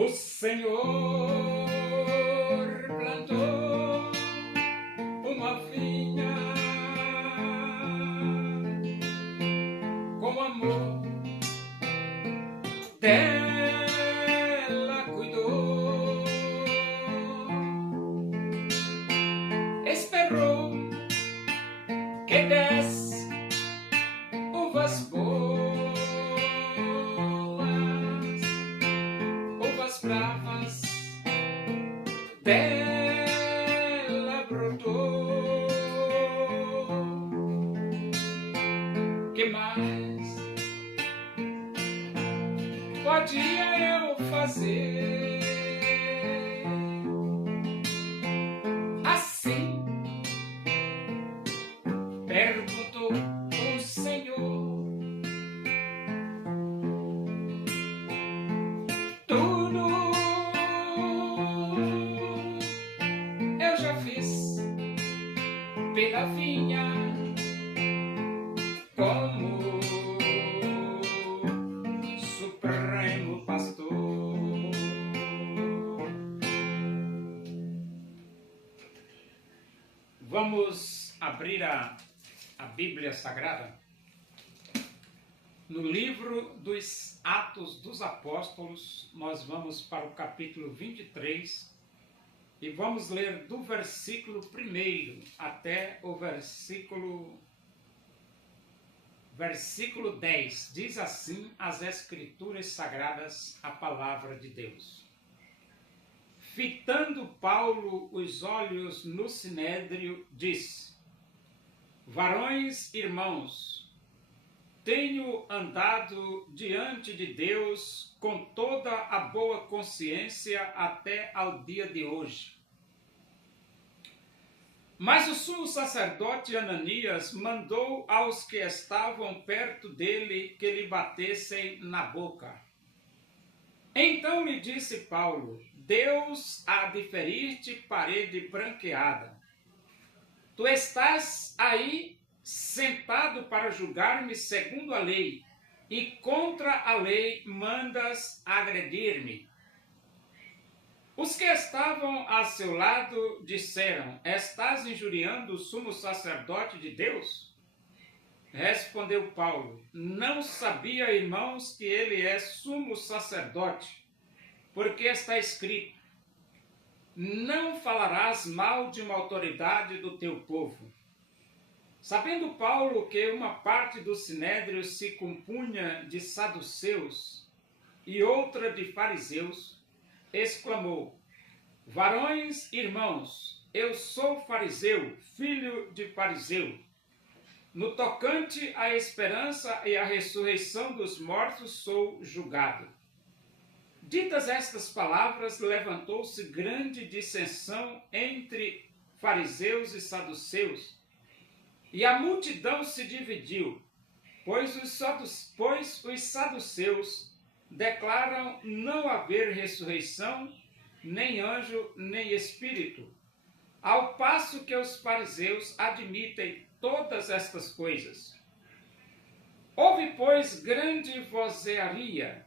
O Senhor plantou uma vinha com amor, dela cuidou, esperou que desse uvas boas, uvas bravas, dela brotou. Que mais podia eu fazer? Assim perguntou o Senhor. Tudo eu já fiz pela vinha, como Supremo Pastor. Vamos abrir a Bíblia Sagrada no livro dos Atos dos Apóstolos. Nós vamos para o capítulo 23 e vamos ler do versículo 1 até o versículo 10. Diz assim as Escrituras Sagradas, a palavra de Deus. Fitando Paulo os olhos no sinédrio, disse: Varões, irmãos, tenho andado diante de Deus com toda a boa consciência até ao dia de hoje. Mas o sumo sacerdote Ananias mandou aos que estavam perto dele que lhe batessem na boca. Então lhe disse Paulo: Deus há de ferir-te parede branqueada. Tu estás aí sentado para julgar-me segundo a lei, e contra a lei mandas agredir-me. Os que estavam a seu lado disseram: Estás injuriando o sumo sacerdote de Deus? Respondeu Paulo: Não sabia, irmãos, que ele é sumo sacerdote, porque está escrito: Não falarás mal de uma autoridade do teu povo. Sabendo Paulo que uma parte do sinédrio se compunha de saduceus e outra de fariseus, exclamou: Varões, irmãos, eu sou fariseu, filho de fariseu. No tocante à esperança e à ressurreição dos mortos sou julgado. Ditas estas palavras, levantou-se grande dissensão entre fariseus e saduceus, e a multidão se dividiu, pois os saduceus declaram não haver ressurreição, nem anjo, nem espírito, ao passo que os fariseus admitem todas estas coisas. Houve, pois, grande vozearia,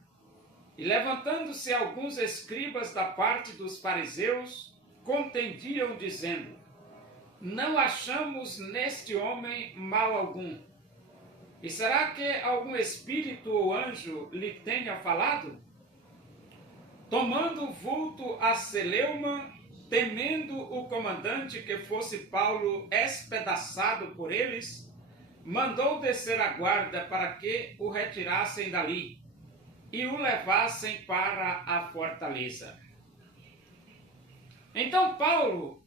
e levantando-se alguns escribas da parte dos fariseus, contendiam, dizendo: Não achamos neste homem mal algum. E será que algum espírito ou anjo lhe tenha falado? Tomando vulto a celeuma, temendo o comandante que fosse Paulo espedaçado por eles, mandou descer a guarda para que o retirassem dali e o levassem para a fortaleza. Então Paulo,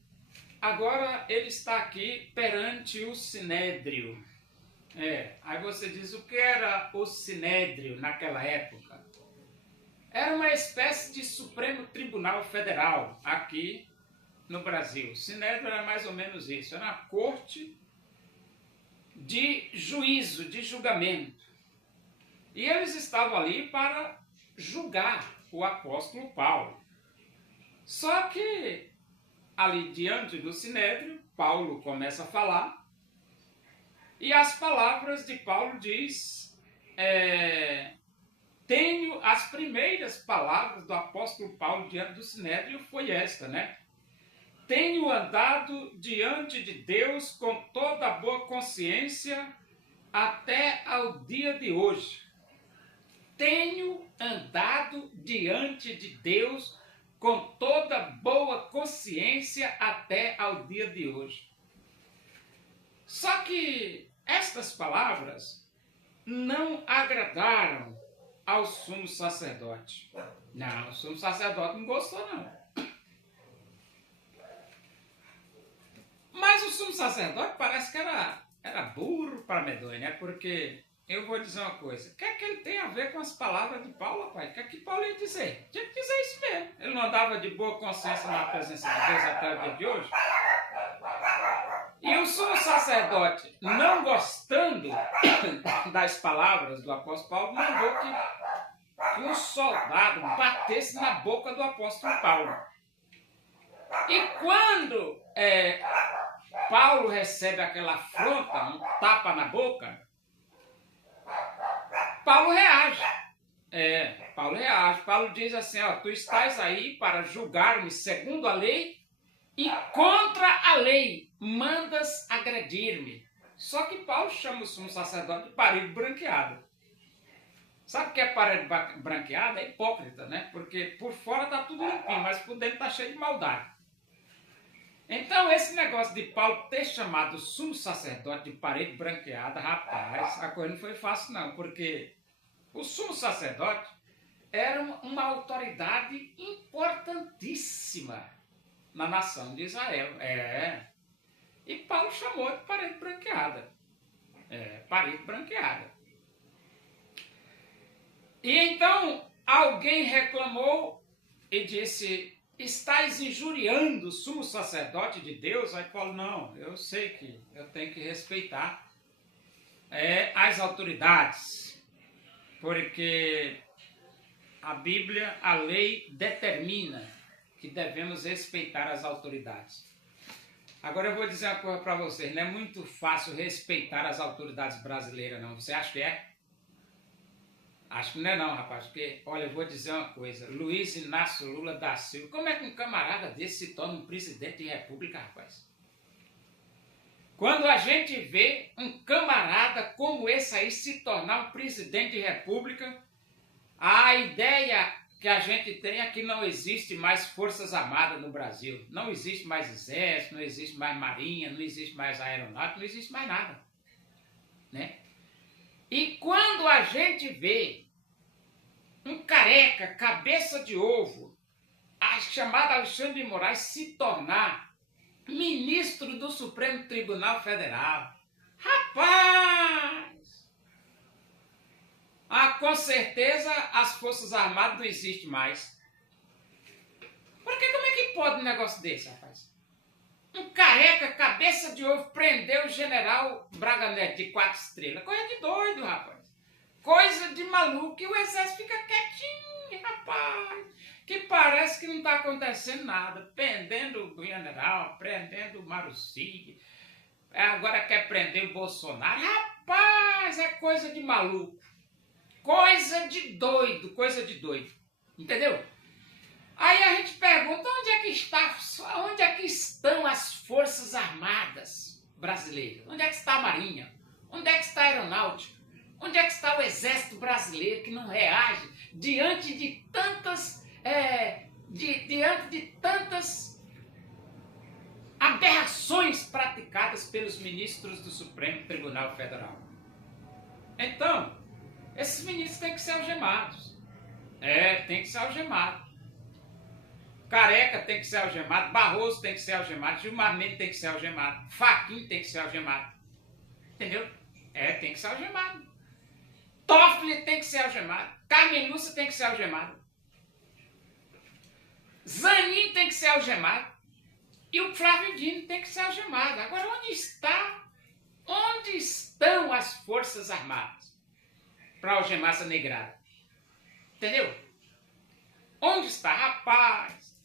agora ele está aqui perante o sinédrio. Aí você diz, o que era o sinédrio naquela época? Era uma espécie de Supremo Tribunal Federal aqui no Brasil. O sinédrio era mais ou menos isso, era uma corte de juízo, de julgamento. E eles estavam ali para julgar o apóstolo Paulo. Só que ali diante do sinédrio, Paulo começa a falar, e as palavras de Paulo diz tenho as primeiras palavras do apóstolo Paulo diante do Sinédrio, foi esta, né? Tenho andado diante de Deus com toda a boa consciência até ao dia de hoje. Tenho andado diante de Deus com toda boa consciência até ao dia de hoje. Só que estas palavras não agradaram ao sumo sacerdote. Não, o sumo sacerdote não gostou, não. Mas o sumo sacerdote parece que era burro para medonho, né? Porque eu vou dizer uma coisa. O que é que ele tem a ver com as palavras de Paulo, rapaz? O que é que Paulo ia dizer? Tinha que dizer isso mesmo. Ele não andava de boa consciência na presença de Deus até o dia de hoje? E o sumo sacerdote, não gostando das palavras do apóstolo Paulo, mandou que um soldado batesse na boca do apóstolo Paulo. E quando Paulo recebe aquela afronta, um tapa na boca, Paulo reage. Paulo reage. Paulo diz assim, ó, tu estás aí para julgar-me segundo a lei e contra a lei mandas agredir-me. Só que Paulo chama o sumo sacerdote de parede branqueada. Sabe o que é parede branqueada? É hipócrita, né? Porque por fora está tudo limpinho, mas por dentro está cheio de maldade. Então, esse negócio de Paulo ter chamado o sumo sacerdote de parede branqueada, rapaz, a coisa não foi fácil não, porque o sumo sacerdote era uma autoridade importantíssima na nação de Israel. E Paulo chamou de parede branqueada. Parede branqueada. E então alguém reclamou e disse, estás injuriando o sumo sacerdote de Deus? Aí Paulo, não, eu sei que eu tenho que respeitar as autoridades, porque a Bíblia, a lei determina que devemos respeitar as autoridades. Agora eu vou dizer uma coisa para vocês, não é muito fácil respeitar as autoridades brasileiras não, você acha que é? Acho que não é não, rapaz, porque, olha, eu vou dizer uma coisa, Luiz Inácio Lula da Silva, como é que um camarada desse se torna um presidente de república, rapaz? Quando a gente vê um camarada como esse aí se tornar um presidente de república, a ideia que a gente tem é que não existe mais forças armadas no Brasil, não existe mais exército, não existe mais marinha, não existe mais aeronáutica, não existe mais nada, né? E quando a gente vê um careca, cabeça de ovo, chamado Alexandre de Moraes, se tornar ministro do Supremo Tribunal Federal, rapaz! Com certeza as Forças Armadas não existem mais. Porque como é que pode um negócio desse, rapaz? Um careca, cabeça de ovo, prendeu o general Braga Neto de 4 estrelas. Coisa de doido, rapaz. Coisa de maluco. E o exército fica quietinho, rapaz. Que parece que não está acontecendo nada. Prendendo o general, prendendo o Marucci. Agora quer prender o Bolsonaro. Rapaz, é coisa de maluco. Coisa de doido, coisa de doido. Entendeu? Aí a gente pergunta, onde é que estão as Forças Armadas brasileiras? Onde é que está a Marinha? Onde é que está a Aeronáutica? Onde é que está o Exército Brasileiro que não reage diante de tantas aberrações praticadas pelos ministros do Supremo Tribunal Federal? Então, esses ministros têm que ser algemados. Tem que ser algemado. Careca tem que ser algemado, Barroso tem que ser algemado, Gilmar Mendes tem que ser algemado, Fachin tem que ser algemado. Entendeu? Tem que ser algemado. Toffoli tem que ser algemado, Carmen Lúcia tem que ser algemado, Zanin tem que ser algemado e o Flávio Dino tem que ser algemado. Agora, onde estão as Forças Armadas para algemar essa negrada? Entendeu? Onde está? Rapaz,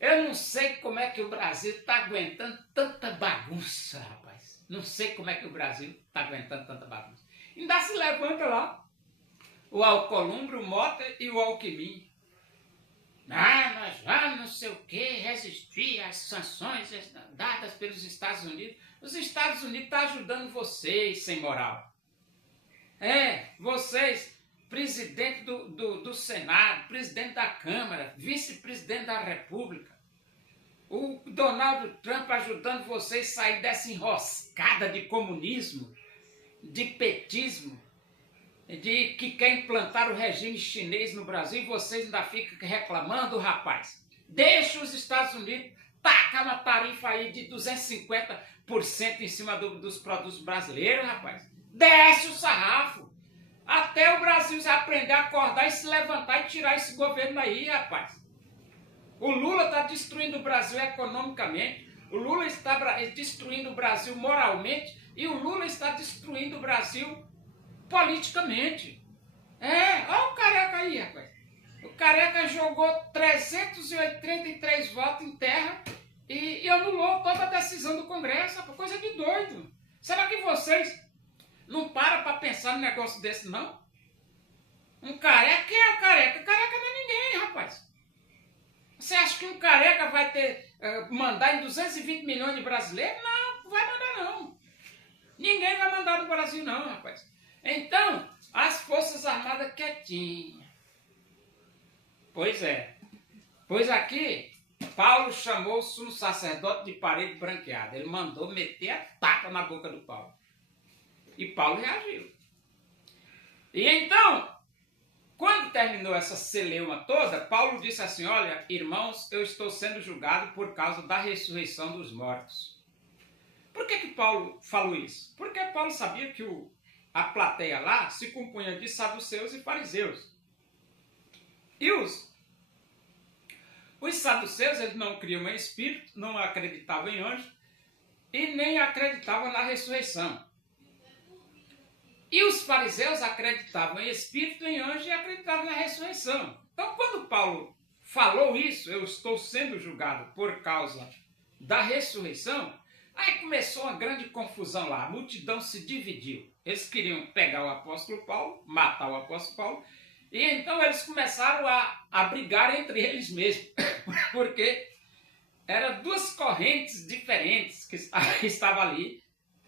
eu não sei como é que o Brasil está aguentando tanta bagunça, rapaz. Não sei como é que o Brasil está aguentando tanta bagunça. Ainda se levanta lá o Alcolumbre, o Mota e o Alckmin. Ah, nós vamos não sei o que, resistir às sanções dadas pelos Estados Unidos. Os Estados Unidos estão ajudando vocês, sem moral. Vocês, presidente do Senado, presidente da Câmara, vice-presidente da República, o Donald Trump ajudando vocês a sair dessa enroscada de comunismo, de petismo, de que quer implantar o regime chinês no Brasil e vocês ainda ficam reclamando, rapaz. Deixa os Estados Unidos tacar uma tarifa aí de 250% em cima dos produtos brasileiros, rapaz. Desce o sarrafo. Até o Brasil aprender a acordar e se levantar e tirar esse governo aí, rapaz. O Lula está destruindo o Brasil economicamente, o Lula está destruindo o Brasil moralmente e o Lula está destruindo o Brasil politicamente. Olha o Careca aí, rapaz. O Careca jogou 383 votos em terra e anulou toda a decisão do Congresso. Coisa de doido. Será que vocês não param para pensar num negócio desse, não? Um careca? Quem é o careca? O careca não é ninguém, rapaz. Você acha que um careca vai mandar em 220 milhões de brasileiros? Não vai mandar, não. Ninguém vai mandar no Brasil, não, rapaz. Então, as Forças Armadas quietinhas. Pois é. Pois aqui, Paulo chamou o sumo sacerdote de parede branqueada. Ele mandou meter a tapa na boca do Paulo. E Paulo reagiu. E então, quando terminou essa celeuma toda, Paulo disse assim, olha, irmãos, eu estou sendo julgado por causa da ressurreição dos mortos. Por que Paulo falou isso? Porque Paulo sabia que a plateia lá se compunha de saduceus e fariseus. E os saduceus, eles não criam em espírito, não acreditavam em anjo e nem acreditavam na ressurreição. E os fariseus acreditavam em espírito, em anjo e acreditavam na ressurreição. Então, quando Paulo falou isso, eu estou sendo julgado por causa da ressurreição, aí começou uma grande confusão lá, a multidão se dividiu. Eles queriam pegar o apóstolo Paulo, matar o apóstolo Paulo, e então eles começaram a brigar entre eles mesmos, porque eram duas correntes diferentes que estavam ali,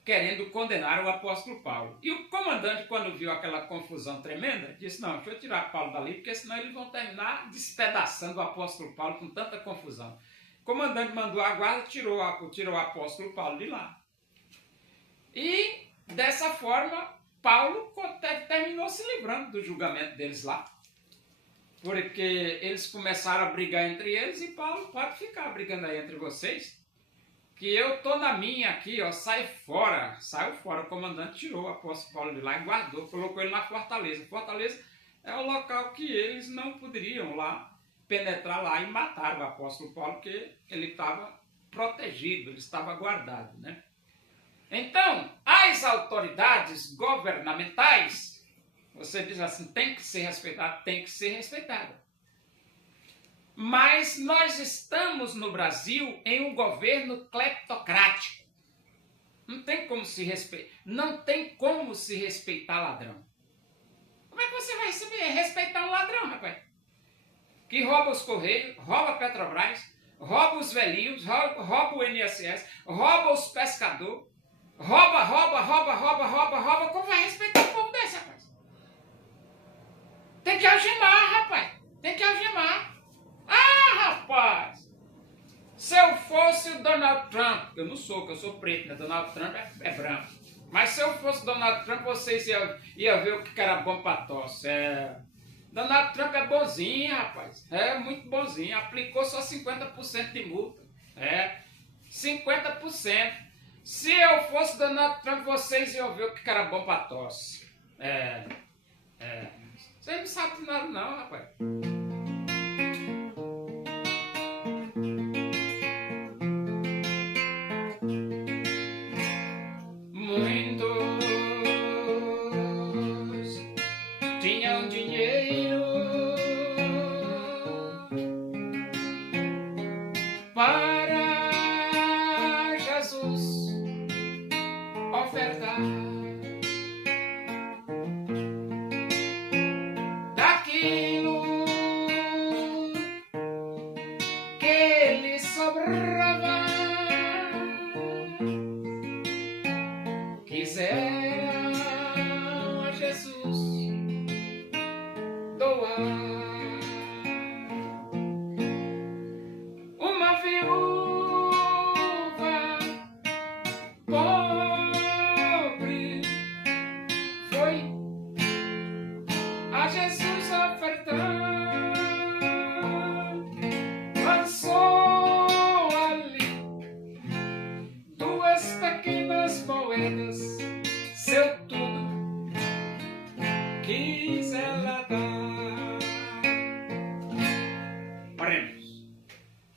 querendo condenar o apóstolo Paulo. E o comandante, quando viu aquela confusão tremenda, disse, não, deixa eu tirar Paulo dali, porque senão eles vão terminar despedaçando o apóstolo Paulo com tanta confusão. O comandante mandou a guarda, tirou o apóstolo Paulo de lá. E, dessa forma, Paulo terminou se livrando do julgamento deles lá. Porque eles começaram a brigar entre eles e Paulo, pode ficar brigando aí entre vocês, que eu tô na minha aqui, ó, sai fora. Saiu fora, o comandante tirou o apóstolo Paulo de lá e guardou, colocou ele na fortaleza. Fortaleza é o local que eles não poderiam lá penetrar lá e matar o apóstolo Paulo, porque ele estava protegido, ele estava guardado, né? Então, as autoridades governamentais, você diz assim, tem que ser respeitado, tem que ser respeitado. Mas nós estamos no Brasil em um governo cleptocrático. Não tem como se respeitar ladrão. Como é que você vai respeitar um ladrão, rapaz? Que rouba os Correios, rouba a Petrobras, rouba os velhinhos, rouba o INSS, rouba os pescadores, rouba. Como vai respeitar um povo desse, rapaz? Tem que algemar, rapaz. Tem que algemar. Ah, rapaz! Se eu fosse o Donald Trump, eu não sou, porque eu sou preto, né? Donald Trump é branco. Mas se eu fosse o Donald Trump, vocês iam ver o que era bom para tosse. Donald Trump é bonzinho, rapaz. É muito bonzinho. Aplicou só 50% de multa. 50%. Se eu fosse Donald Trump, vocês iam ver o que era bom para tosse. Vocês não sabem de nada não, rapaz. Tinham dinheiro para Jesus ofertar. sobrava, quiseram a Jesus doar. Uma viúva pobre foi a Jesus ofertar, lançou ali 2 pequenas moedas, seu tudo quis ela dar. Oremos.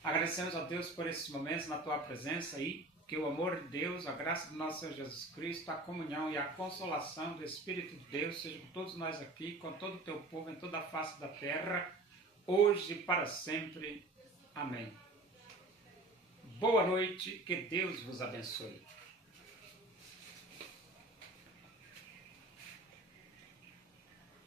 Agradecemos a Deus por esses momentos na tua presença aí, que o amor de Deus, a graça do nosso Senhor Jesus Cristo, a comunhão e a consolação do Espírito de Deus seja com todos nós aqui, com todo o teu povo em toda a face da terra, hoje e para sempre. Amém. Boa noite, que Deus vos abençoe.